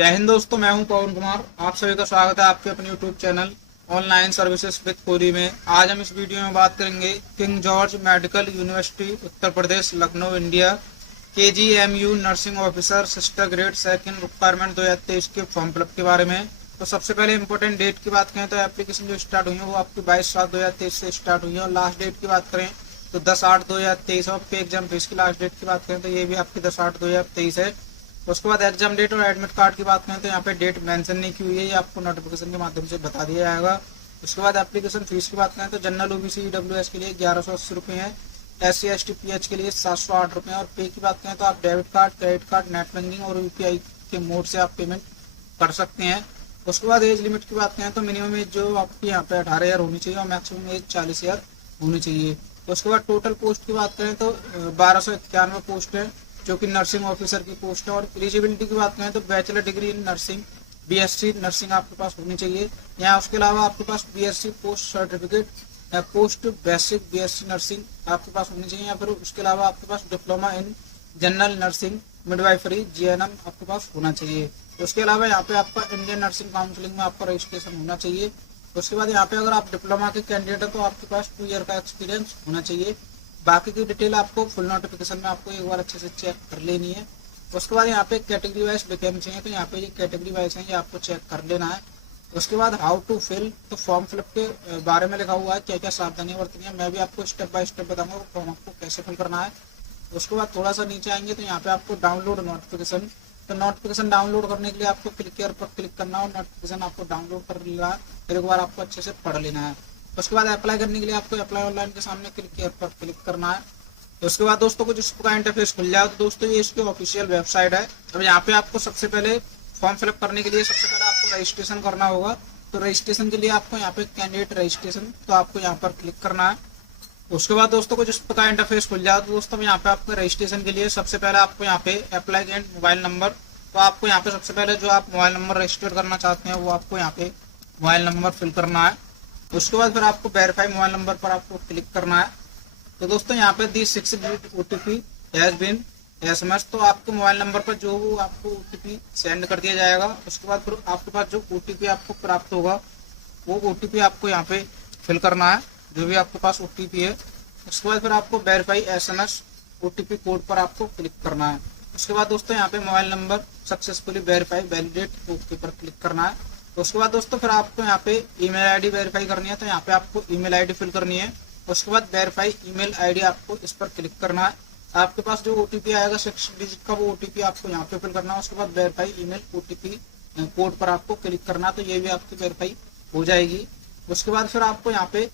जय हिंद दोस्तों, मैं हूं पवन कुमार। आप सभी का स्वागत है आपके अपने YouTube channel online services with Kori में। आज हम इस वीडियो में बात करेंगे King George Medical University Uttar Pradesh Lucknow India KGMU nursing officer sister grade second requirement 2023 के फॉर्म फिलअप के बारे में। तो सबसे पहले इंपॉर्टेंट डेट की बात करें तो एप्लीकेशन जो स्टार्ट हुई है वो आपकी 22/7/2023 से स्टार्ट हुई है, और लास्ट डेट की बात करें तो 10/8/2023। और पे एग्जाम फीस की लास्ट डेट की बात करें तो ये भी आपकी 10/8/2023 है। उसके बाद एग्जाम डेट और एडमिट कार्ड की बात करें तो यहाँ पे डेट मेंशन नहीं की हुई है, ये आपको नोटिफिकेशन के माध्यम से बता दिया जाएगा। उसके बाद एप्लीकेशन फीस की बात करें तो जनरल OBC EWS के लिए 1180 रुपये है, SC ST PH के लिए 708 रुपये। और पे की बात करें तो आप debit card, credit card, net banking और UPI के मोड से आप पेमेंट कर सकते हैं। उसके बाद एज लिमिट की बात करें तो मिनिमम एज जो आपकी यहाँ पे 18 ईयर होनी चाहिए और मैक्सिमम एज 40 ईयर होनी चाहिए। उसके बाद टोटल पोस्ट की बात करें तो 1291 पोस्ट है जो कि नर्सिंग ऑफिसर की पोस्ट है। और एलिजिबिलिटी की बात करें तो bachelor degree in nursing BSc nursing आपके पास होनी चाहिए। यहाँ उसके अलावा आपके पास BSc पोस्ट सर्टिफिकेट या पोस्ट बेसिक BSc नर्सिंग आपके पास होनी चाहिए, या फिर उसके अलावा आपके पास diploma in general nursing midwifery GNM आपके पास होना चाहिए। उसके अलावा यहाँ पे आपका इंडियन नर्सिंग काउंसिलिंग में आपका रजिस्ट्रेशन होना चाहिए। उसके बाद यहाँ पे अगर आप डिप्लोमा के कैंडिडेट है तो आपके पास 2 ईयर का एक्सपीरियंस होना चाहिए। बाकी की डिटेल आपको फुल नोटिफिकेशन में आपको एक बार अच्छे से चेक कर लेनी है। उसके बाद यहाँ पे कैटेगरी वाइज वैकेंसी है, तो यहाँ पे ये कैटेगरी वाइज है, ये आपको चेक कर लेना है। उसके बाद हाउ टू फिल, तो फॉर्म फिलअप के बारे में लिखा हुआ है क्या क्या सावधानियां बरतनी है। मैं भी आपको स्टेप बाय स्टेप बताऊंगा फॉर्म आपको कैसे फिल करना है। उसके बाद थोड़ा सा नीचे आएंगे तो यहाँ पे आपको डाउनलोड नोटिफिकेशन, तो नोटिफिकेशन डाउनलोड करने के लिए आपको क्लिक केयर पर क्लिक करना है और नोटिफिकेशन आपको डाउनलोड कर लेना है, फिर एक बार आपको अच्छे से पढ़ लेना है। उसके बाद अप्लाई करने के लिए आपको अप्लाई ऑनलाइन के सामने क्लिक केयर पर क्लिक करना है। उसके बाद दोस्तों कुछ इस प्रकार इंटरफेस खुल जाए तो दोस्तों ये इसकी ऑफिशियल वेबसाइट है। अब यहाँ पे आपको सबसे पहले फॉर्म फिलअप करने के लिए सबसे पहले आपको रजिस्ट्रेशन करना होगा। तो रजिस्ट्रेशन के लिए आपको यहाँ पे कैंडिडेट रजिस्ट्रेशन, तो आपको यहाँ पर क्लिक करना है। उसके बाद दोस्तों कुछ इस प्रकार इंटरफेस खुल जाए तो दोस्तों यहाँ पे आपको रजिस्ट्रेशन के लिए सबसे पहले आपको यहाँ पे अप्लाई एंड मोबाइल नंबर, तो आपको यहाँ पे सबसे पहले जो आप मोबाइल नंबर रजिस्टर करना चाहते हैं वो आपको यहाँ पे मोबाइल नंबर फिल करना है। उसके बाद फिर आपको वेरीफाई मोबाइल नंबर पर आपको क्लिक करना है। तो दोस्तों यहाँ पे the 6 digit OTP has been SMS, तो आपके मोबाइल नंबर पर जो आपको OTP सेंड कर दिया जाएगा। उसके बाद फिर आपके पास जो OTP आपको प्राप्त होगा वो OTP आपको यहाँ पे फिल करना है, जो भी आपके पास OTP है। उसके बाद फिर आपको वेरीफाई SMS OTP कोड पर आपको क्लिक करना है। उसके बाद दोस्तों यहाँ पे mobile number successfully verify validate okay पर क्लिक करना है। उसके बाद दोस्तों फिर आपको यहाँ पे ईमेल ID वेरीफाई करनी है, तो यहाँ पे आपको ईमेल ID फिल करनी है। उसके बाद वेरीफाई ईमेल ID आपको इस पर क्लिक करना है। आपके पास जो OTP आएगा 6 डिजिट का वो OTP आपको यहाँ पे फिल करना है। उसके बाद वेरीफाई ईमेल OTP कोड पर आपको क्लिक करना है, तो ये भी आपकी वेरीफाई हो जाएगी। उसके बाद फिर आपको यहाँ पे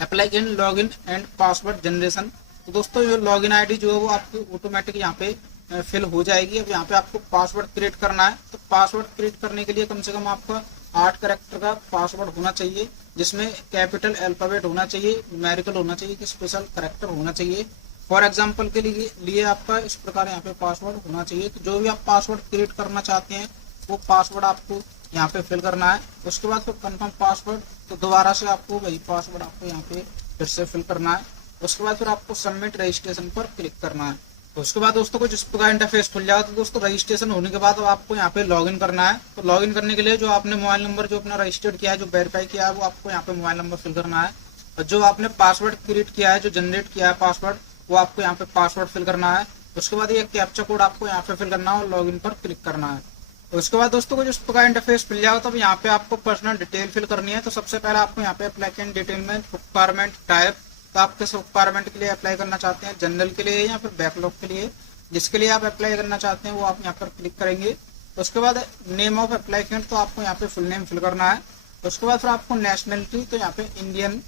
apply in login and password generation, तो दोस्तों ये लॉगिन ID जो है वो आपकी ऑटोमेटिक यहाँ पे फिल हो जाएगी। अब यहाँ पे आपको पासवर्ड क्रिएट करना है, तो पासवर्ड क्रिएट करने के लिए कम से कम आपका 8 कैरेक्टर का पासवर्ड होना चाहिए, जिसमें कैपिटल अल्फाबेट होना चाहिए, न्यूमेरिकल होना चाहिए, कि स्पेशल कैरेक्टर होना चाहिए। फॉर एग्जांपल के लिए आपका इस प्रकार यहाँ पे पासवर्ड होना चाहिए। तो जो भी आप पासवर्ड क्रिएट करना चाहते हैं वो पासवर्ड आपको यहाँ पे फिल करना है। उसके बाद फिर कंफर्म पासवर्ड, तो दोबारा से आपको वही पासवर्ड आपको यहाँ पे फिर से फिल करना है। उसके बाद फिर आपको सबमिट रजिस्ट्रेशन पर क्लिक करना है। तो उसके बाद दोस्तों कुछ इस प्रकार इंटरफेस खुल जाएगा। तो दोस्तों रजिस्ट्रेशन होने के बाद आपको यहाँ पे लॉगिन करना है। तो लॉगिन करने के लिए जो आपने मोबाइल नंबर जो अपना रजिस्टर्ड किया है, जो वेरीफाई किया है, वो आपको यहाँ पे मोबाइल नंबर फिल करना है। और जो आपने पासवर्ड क्रिएट किया है, जो जनरेट किया है पासवर्ड, वो आपको यहाँ पे पासवर्ड फिल करना है। उसके बाद ये कैप्चा कोड आपको यहाँ पे फिल करना है और लॉगिन पर क्लिक करना है। उसके बाद दोस्तों कुछ इस प्रकार इंटरफेस खुल जाएगा। तो यहाँ पे आपको पर्सनल डिटेल फिल करनी है। तो सबसे पहले आपको यहाँ पे अप्लीकेंट डिटेल में रिक्वायरमेंट टाइप, तो आप किस रिक्वायरमेंट के लिए अप्लाई करना चाहते हैं, जनरल के लिए या फिर बैकलॉग के लिए, जिसके लिए आप अप्लाई करना चाहते हैं वो आप यहाँ पर क्लिक करेंगे। उसके बाद नेम ऑफ अप्लीकेंट, तो आपको यहाँ पे फुल नेम फिल करना है। उसके बाद फिर आपको नेशनलिटी, तो यहाँ पे इंडियन,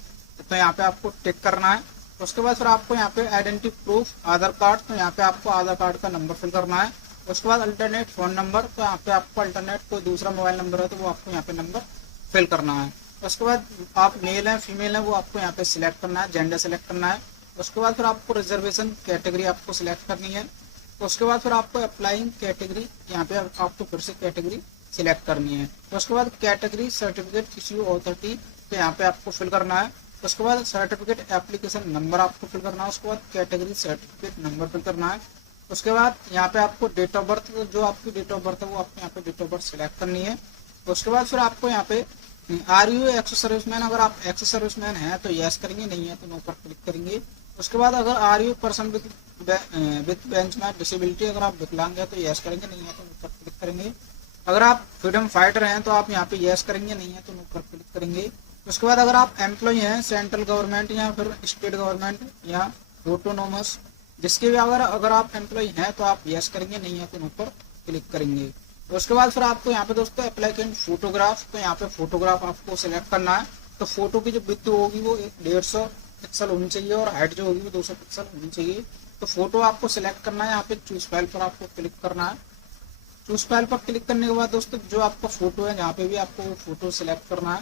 तो यहाँ पे आपको टिक करना है। उसके बाद फिर आपको यहाँ पे आइडेंटिटी प्रूफ आधार कार्ड, तो यहाँ पे आपको आधार कार्ड का नंबर फिल करना है। उसके बाद अल्टरनेट फोन नंबर, तो यहाँ पे आपको अल्टरनेट कोई दूसरा मोबाइल नंबर है तो वो आपको यहाँ पे नंबर फिल करना है। उसके बाद आप मेल है फीमेल है वो आपको यहाँ पे सिलेक्ट करना है, जेंडर सिलेक्ट करना है। उसके बाद फिर आपको रिजर्वेशन कैटेगरी आपको सिलेक्ट करनी है। उसके बाद फिर आपको अप्लाइंग कैटेगरी, यहाँ पे आपको फिर से कैटेगरी सिलेक्ट करनी है। उसके बाद कैटेगरी सर्टिफिकेट इश्यू अथॉरिटी, तो यहाँ पे आपको फिल करना है। उसके बाद सर्टिफिकेट एप्लीकेशन नंबर आपको फिल करना है। उसके बाद कैटेगरी सर्टिफिकेट नंबर फिल करना है। उसके बाद यहाँ पे आपको डेट ऑफ बर्थ, जो आपकी डेट ऑफ बर्थ है वो आपको यहाँ पे डेट ऑफ बर्थ सिलेक्ट करनी है। उसके बाद फिर आपको यहाँ पे आर यू एक्स सर्विसमैन, अगर आप एक्स सर्विसमैन हैं तो यस करेंगे, नहीं है तो नो पर क्लिक करेंगे। उसके बाद अगर are you person with benchmark disability, अगर आप विकलांग है तो यस करेंगे, नहीं है तो नो पर क्लिक करेंगे। अगर आप फ्रीडम फाइटर हैं तो आप यहाँ पे यस करेंगे, नहीं है तो नो पर क्लिक करेंगे। उसके बाद अगर आप एम्प्लॉय हैं सेंट्रल गवर्नमेंट या फिर स्टेट गवर्नमेंट या ऑटोनोमस, जिसके भी अगर आप एम्प्लॉय हैं तो आप यस करेंगे, नहीं है तो नो पर क्लिक करेंगे। उसके बाद फिर आपको यहाँ पे दोस्तों एप्लीकेंट फोटोग्राफ, तो यहाँ पे फोटोग्राफ आपको सिलेक्ट करना है। तो फोटो की जो विड्थ होगी वो 150 पिक्सल होनी चाहिए और हाइट जो होगी वो 200 पिक्सल होनी चाहिए। तो फोटो आपको सिलेक्ट करना है, यहाँ पे चूज फाइल पर आपको क्लिक करना है। चूज फाइल पर क्लिक करने के बाद दोस्तों जो आपका फोटो है जहाँ पे भी आपको फोटो सिलेक्ट करना है,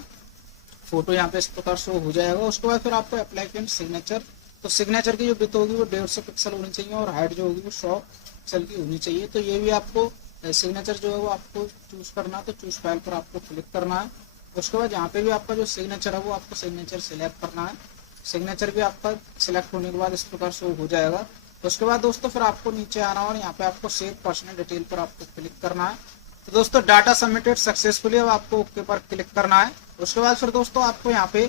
फोटो यहाँ पे इस प्रकार शो हो जाएगा। उसके बाद फिर आपको एप्लीकेंट सिग्नेचर, तो सिग्नेचर की जो विड्थ होगी वो 150 पिक्सल होनी चाहिए और हाइट जो होगी वो 100 पिक्सल की होनी चाहिए। तो ये भी आपको सिग्नेचर जो है वो आपको चूज करना है, तो चूज फाइल पर आपको क्लिक करना है। उसके बाद यहाँ पे भी आपका जो सिग्नेचर है वो आपको सिग्नेचर सिलेक्ट करना है। सिग्नेचर भी आपका सिलेक्ट होने के बाद इस प्रकार शो हो जाएगा। उसके बाद दोस्तों फिर आपको नीचे आना और यहाँ पे आपको सेव पर्सनल डिटेल पर आपको क्लिक करना है। तो दोस्तों डाटा सबमिटेड सक्सेसफुली, अब आपको ओके पर क्लिक करना है। उसके बाद फिर दोस्तों आपको यहाँ पे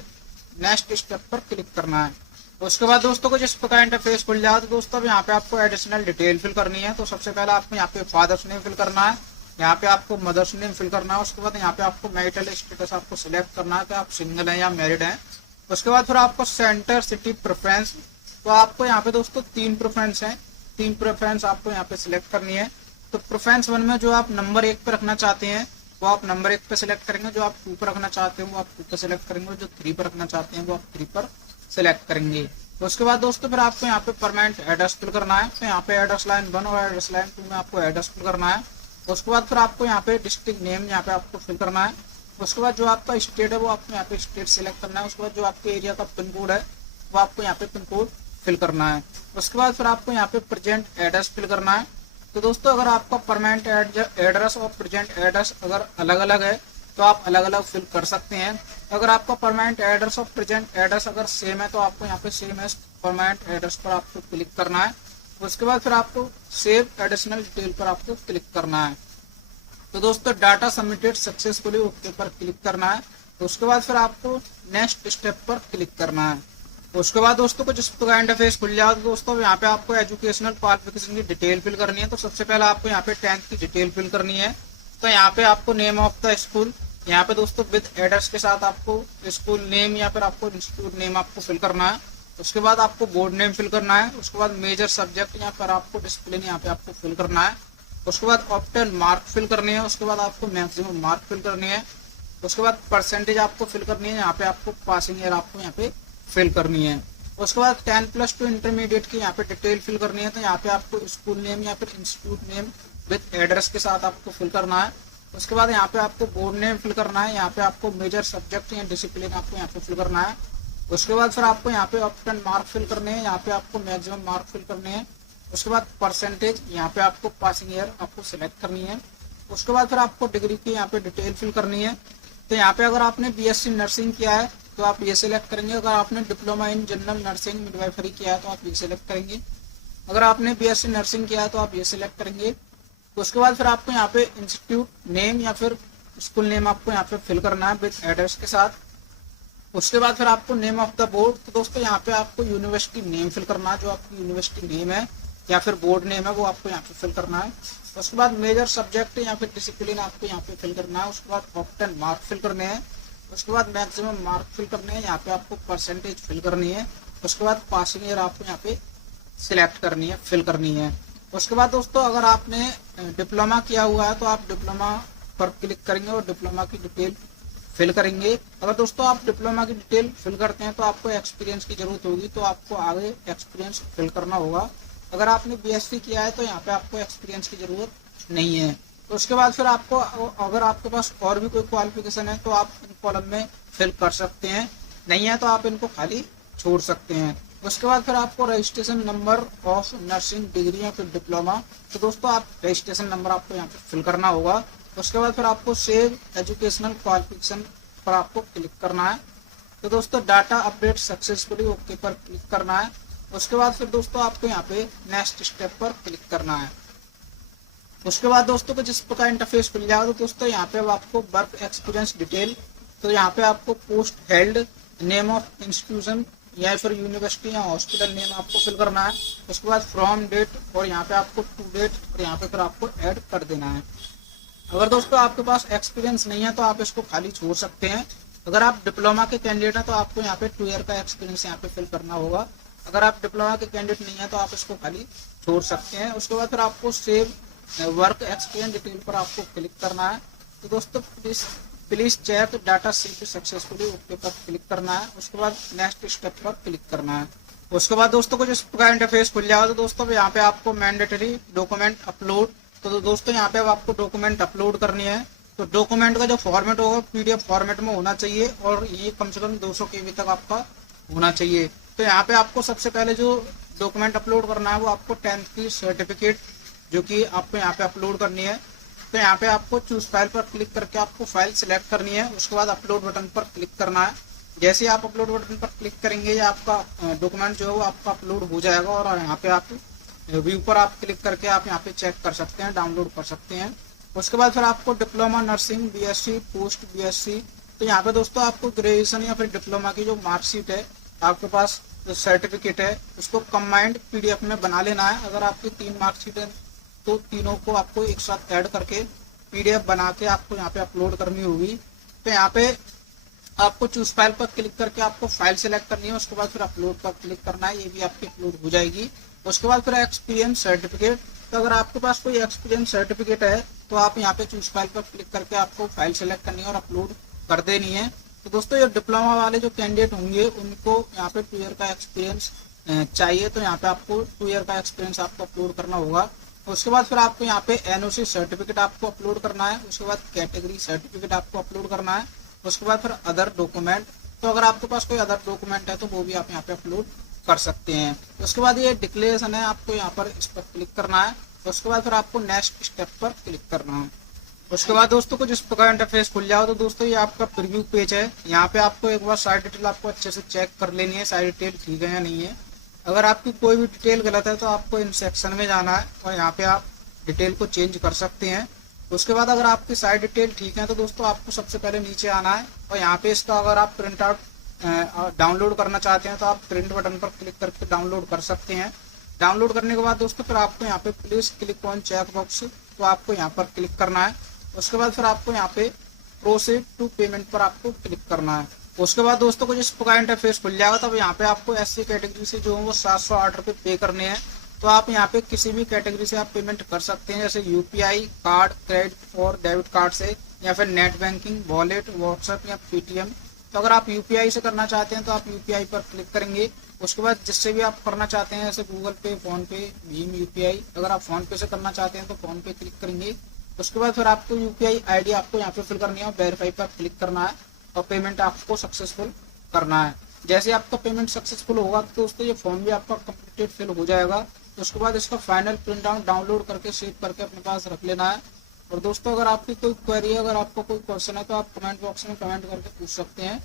नेक्स्ट स्टेप पर क्लिक करना है। उसके बाद दोस्तों को जिस प्रकार इंटरफेस खुल जाए तो दोस्तों अब यहाँ पे आपको एडिशनल डिटेल फिल करनी है। तो सबसे पहले आपको यहाँ पे फादर्स नेम फिल करना है, यहाँ पे आपको मदर्स नेम फिल करना है। उसके बाद यहाँ पे आपको मैरिटल स्टेटस आपको सिलेक्ट करना है कि आप सिंगल हैं या मैरिड हैं। उसके बाद फिर आपको सेंटर सिटी प्रेफरेंस, तो आपको यहाँ पे दोस्तों 3 प्रेफरेंस है, 3 प्रेफरेंस आपको यहाँ पे सिलेक्ट करनी है। तो प्रेफरेंस 1 में जो आप नंबर 1 पे रखना चाहते हैं वो आप नंबर 1 पे सिलेक्ट करेंगे, जो आप 2 पर रखना चाहते हैं वो आप 2 पे सिलेक्ट करेंगे, जो 3 पर रखना चाहते हैं वो आप 3 पर सिलेक्ट करेंगे। तो उसके बाद दोस्तों फिर आपको यहाँ पे परमानेंट एड्रेस फिल करना है। तो यहाँ पे एड्रेस लाइन 1 और एड्रेस लाइन 2 में आपको एड्रेस फिल करना है। उसके बाद फिर आपको यहाँ पे डिस्ट्रिक्ट नेम यहाँ पे आपको फिल करना है। उसके बाद जो आपका स्टेट है वो आपको यहाँ पे स्टेट सिलेक्ट करना है। उसके बाद जो आपके एरिया का पिन कोड है वो आपको यहाँ पे पिन कोड फिल करना है। उसके बाद फिर आपको यहाँ पे प्रेजेंट एड्रेस फिल करना है। तो दोस्तों अगर आपका परमानेंट एड्रेस और प्रेजेंट एड्रेस अगर अलग अलग है तो आप अलग अलग फिल कर सकते हैं। अगर आपका परमानेंट एड्रेस और प्रेजेंट एड्रेस अगर सेम है तो आपको यहाँ पे सेम एज परमानेंट एड्रेस पर आपको क्लिक करना है। उसके बाद फिर आपको सेव एडिशनल डिटेल पर आपको क्लिक करना है। तो दोस्तों डाटा सबमिटेड सक्सेसफुली ओके पर क्लिक करना है। तो उसके बाद फिर आपको नेक्स्ट स्टेप पर क्लिक करना है। उसके बाद दोस्तों को जिस प्रकार इंटरफेस खुल जाए दोस्तों यहाँ पे आपको एजुकेशनल क्वालिफिकेशन की डिटेल फिल करनी है। तो सबसे पहले आपको यहाँ पे 10th की डिटेल फिल करनी है। तो यहाँ पे आपको नेम ऑफ द स्कूल, यहाँ पे दोस्तों विद एड्रेस के साथ आपको स्कूल नेम या फिर आपको इंस्टीट्यूट नेम आपको फिल करना है। उसके बाद आपको बोर्ड नेम फिल करना है। उसके बाद मेजर सब्जेक्ट यहाँ पर आपको डिसिप्लिन यहाँ पे आपको फिल करना है। उसके बाद ऑप्टल मार्क फिल करनी है। उसके बाद आपको मैक्सिमम मार्क फिल करनी है। उसके बाद परसेंटेज आपको फिल करनी है, यहाँ पे आपको पासिंग ईयर आपको यहाँ पे फिल करनी है। उसके बाद 10+2 इंटरमीडिएट की यहाँ पे डिटेल फिल करनी है। तो यहाँ पे आपको स्कूल नेम या फिर इंस्टीट्यूट नेम विद एड्रेस के साथ आपको फिल करना है। उसके बाद यहाँ पे आपको बोर्ड नेम फिल करना है। यहाँ पे आपको मेजर सब्जेक्ट या डिसिप्लिन आपको यहाँ पे फिल करना है। उसके बाद फिर आपको यहाँ पे ऑप्टन मार्क फिल करने हैं, यहाँ पे आपको मैक्सिमम मार्क फिल करने हैं। उसके बाद परसेंटेज यहाँ पे आपको पासिंग ईयर आपको सिलेक्ट करनी है। उसके बाद फिर आपको डिग्री की यहाँ पे डिटेल फिल करनी है। तो यहाँ पे अगर आपने बीएससी नर्सिंग किया है तो आप ये सिलेक्ट करेंगे। अगर आपने diploma in general nursing midwifery किया है तो आप ये सिलेक्ट करेंगे। अगर आपने बीएससी नर्सिंग किया है तो आप ये सिलेक्ट करेंगे। उसके बाद फिर आपको यहाँ पे इंस्टीट्यूट नेम या फिर स्कूल नेम आपको यहाँ पे फिल करना है विद एड्रेस के साथ। उसके बाद फिर आपको नेम ऑफ द बोर्ड, तो दोस्तों यहाँ पे आपको यूनिवर्सिटी नेम फिल करना है, जो आपकी यूनिवर्सिटी नेम है या फिर बोर्ड नेम है वो आपको यहाँ पे फिल करना है। उसके बाद मेजर सब्जेक्ट या फिर डिसिप्लिन आपको यहाँ पे फिल करना है। उसके बाद ऑप्टन मार्क फिल करने हैं। उसके बाद मैक्सिमम मार्क फिल करने हैं, यहाँ पे आपको परसेंटेज फिल करनी है। उसके बाद पासिंग ईयर आपको यहाँ पे सिलेक्ट करनी है, फिल करनी है। उसके बाद दोस्तों अगर आपने डिप्लोमा किया हुआ है तो आप डिप्लोमा पर क्लिक करेंगे और डिप्लोमा की डिटेल फिल करेंगे। अगर दोस्तों आप डिप्लोमा की डिटेल फिल करते हैं तो आपको एक्सपीरियंस की जरूरत होगी, तो आपको आगे एक्सपीरियंस फिल करना होगा। अगर आपने बीएससी किया है तो यहाँ पे आपको एक्सपीरियंस की जरूरत नहीं है। तो उसके बाद फिर आपको अगर आपके पास और भी कोई क्वालिफिकेशन है तो आप इन कॉलम में फिल कर सकते हैं, नहीं है तो आप इनको खाली छोड़ सकते हैं। उसके बाद फिर आपको registration number of nursing degree या फिर डिप्लोमा, तो दोस्तों आप रजिस्ट्रेशन नंबर आपको यहाँ पे फिल करना होगा। उसके बाद फिर आपको सेव एजुकेशनल क्वालिफिकेशन पर आपको क्लिक करना है। तो दोस्तों डाटा अपडेट सक्सेसफुली ओके पर क्लिक करना है। उसके बाद फिर दोस्तों आपको यहाँ पे नेक्स्ट स्टेप पर क्लिक करना है। उसके बाद दोस्तों को जिस प्रकार इंटरफेस खुल जाएगा तो दोस्तों यहाँ पे अब आपको वर्क एक्सपीरियंस डिटेल, तो यहाँ पे आपको post held, name of institution या फिर यूनिवर्सिटी या हॉस्पिटल नेम आपको फिल करना है। उसके बाद फ्रॉम डेट और यहाँ पे आपको टू डेट और यहाँ पे फिर आपको ऐड कर देना है। अगर दोस्तों आपके पास एक्सपीरियंस नहीं है तो आप इसको खाली छोड़ सकते हैं। अगर आप डिप्लोमा के कैंडिडेट हैं तो आपको यहाँ पे 2 ईयर का एक्सपीरियंस यहाँ पे फिल करना होगा। अगर आप डिप्लोमा के कैंडिडेट नहीं है तो आप इसको खाली छोड़ सकते हैं। उसके बाद फिर आपको सेव वर्क एक्सपीरियंस डिटेल पर आपको क्लिक करना है। तो दोस्तों please check data save successfully, okay पर क्लिक करना है। उसके बाद नेक्स्ट स्टेप पर क्लिक करना है। उसके बाद दोस्तों को जिस प्रकार इंटरफेस खुल जाएगा तो दोस्तों यहाँ पे आपको मैंडेटरी डॉक्यूमेंट अपलोड, तो दोस्तों यहाँ पे अब आपको डॉक्यूमेंट अपलोड करनी है। तो डॉक्यूमेंट का जो फॉर्मेट होगा पीडीएफ फॉर्मेट में होना चाहिए और ये कम से कम 200 KB तक आपका होना चाहिए। तो यहाँ पे आपको सबसे पहले जो डॉक्यूमेंट अपलोड करना है वो आपको 10th की सर्टिफिकेट जो कि आपको यहाँ पे अपलोड करनी है। तो यहाँ पे आपको चूज फाइल पर क्लिक करके आपको फाइल सिलेक्ट करनी है। उसके बाद अपलोड बटन पर क्लिक करना है। जैसे आप अपलोड बटन पर क्लिक करेंगे या आपका डॉक्यूमेंट जो है वो आपका अपलोड हो जाएगा और यहाँ पे आप व्यू पर आप क्लिक करके आप यहाँ पे चेक कर सकते हैं, डाउनलोड कर सकते हैं। उसके बाद फिर आपको diploma nursing BSc post BSc, तो यहाँ पे दोस्तों आपको ग्रेजुएशन या फिर डिप्लोमा की जो मार्कशीट है आपके पास जो सर्टिफिकेट है उसको कंबाइंड पीडीएफ में बना लेना है। अगर आपकी 3 मार्कशीट है तो तीनों को आपको एक साथ ऐड करके पीडीएफ बना के आपको यहाँ पे अपलोड करनी होगी। तो यहाँ पे आपको चूज फाइल पर क्लिक करके आपको फाइल सेलेक्ट करनी है। उसके बाद फिर अपलोड पर क्लिक करना है, ये भी आपकी अपलोड हो जाएगी। उसके बाद फिर एक्सपीरियंस सर्टिफिकेट, तो अगर आपके पास कोई एक्सपीरियंस सर्टिफिकेट है तो आप यहाँ पे चूज फाइल पर क्लिक करके आपको फाइल सेलेक्ट करनी है और अपलोड कर देनी है। तो दोस्तों ये डिप्लोमा वाले जो कैंडिडेट होंगे उनको यहाँ पे 2 ईयर का एक्सपीरियंस चाहिए, तो यहाँ पे आपको 2 ईयर का एक्सपीरियंस आपको अपलोड करना होगा। उसके बाद फिर आपको यहाँ पे एनओसी सर्टिफिकेट आपको अपलोड करना है। उसके बाद कैटेगरी सर्टिफिकेट आपको अपलोड करना है। उसके बाद फिर अदर डॉक्यूमेंट, तो अगर आपके पास कोई अदर डॉक्यूमेंट है तो वो भी आप यहाँ पे अपलोड कर सकते हैं। उसके बाद ये डिक्लेरेशन है, आपको यहाँ पर इस पर क्लिक करना है। उसके बाद फिर आपको नेक्स्ट स्टेप पर क्लिक करना है। उसके बाद दोस्तों को जिस प्रकार इंटरफेस खुल जाओ तो दोस्तों ये आपका प्रीव्यू पेज है। यहाँ पे आपको एक बार सारी डिटेल आपको अच्छे से चेक कर लेनी है, सारी डिटेल ठीक है या नहीं है। अगर आपकी कोई भी डिटेल गलत है तो आपको इन सेक्शन में जाना है और यहाँ पे आप डिटेल को चेंज कर सकते हैं। उसके बाद अगर आपकी सारी डिटेल ठीक है तो दोस्तों आपको सबसे पहले नीचे आना है और यहाँ पे इसका अगर आप प्रिंट आउट डाउनलोड करना चाहते हैं तो आप प्रिंट बटन पर क्लिक करके डाउनलोड कर सकते हैं। डाउनलोड करने के बाद दोस्तों फिर आपको यहाँ पे please click on check box, तो आपको यहाँ पर क्लिक करना है। उसके बाद फिर आपको यहाँ पे प्रोसीड टू पेमेंट पर आपको क्लिक करना है। उसके बाद दोस्तों को जिस प्रकार इंटरफेस खुल जाएगा तब यहाँ पे आपको एससी कैटेगरी से जो है वो 708 रुपये पे करने हैं। तो आप यहाँ पे किसी भी कैटेगरी से आप पेमेंट कर सकते हैं, जैसे यूपीआई कार्ड, क्रेडिट और डेबिट कार्ड से, या फिर नेट बैंकिंग, वॉलेट, व्हाट्सएप या पेटीएम। तो अगर आप यूपीआई से करना चाहते हैं तो आप यूपीआई पर क्लिक करेंगे। उसके बाद जिससे भी आप करना चाहते हैं जैसे गूगल पे, फोन पे, भीम यूपीआई, अगर आप फोन पे से करना चाहते हैं तो फोन पे क्लिक करेंगे। उसके बाद फिर आपको यूपीआई आईडी आपको यहाँ पे फिल करनी है और वेरीफाई पर क्लिक करना है और पेमेंट आपको सक्सेसफुल करना है। जैसे आपका पेमेंट सक्सेसफुल होगा तो दोस्तों ये फॉर्म भी आपका कंप्लीटेड फिल हो जाएगा। उसके बाद इसका फाइनल प्रिंट आउट डाउनलोड करके सेव करके अपने पास रख लेना है। और दोस्तों अगर आपकी कोई क्वेरी है, अगर आपको कोई क्वेश्चन है तो आप कमेंट बॉक्स में कमेंट करके पूछ सकते हैं।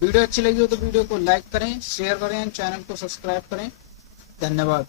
वीडियो अच्छी लगी हो तो वीडियो को लाइक करें, शेयर करें, चैनल को सब्सक्राइब करें। धन्यवाद।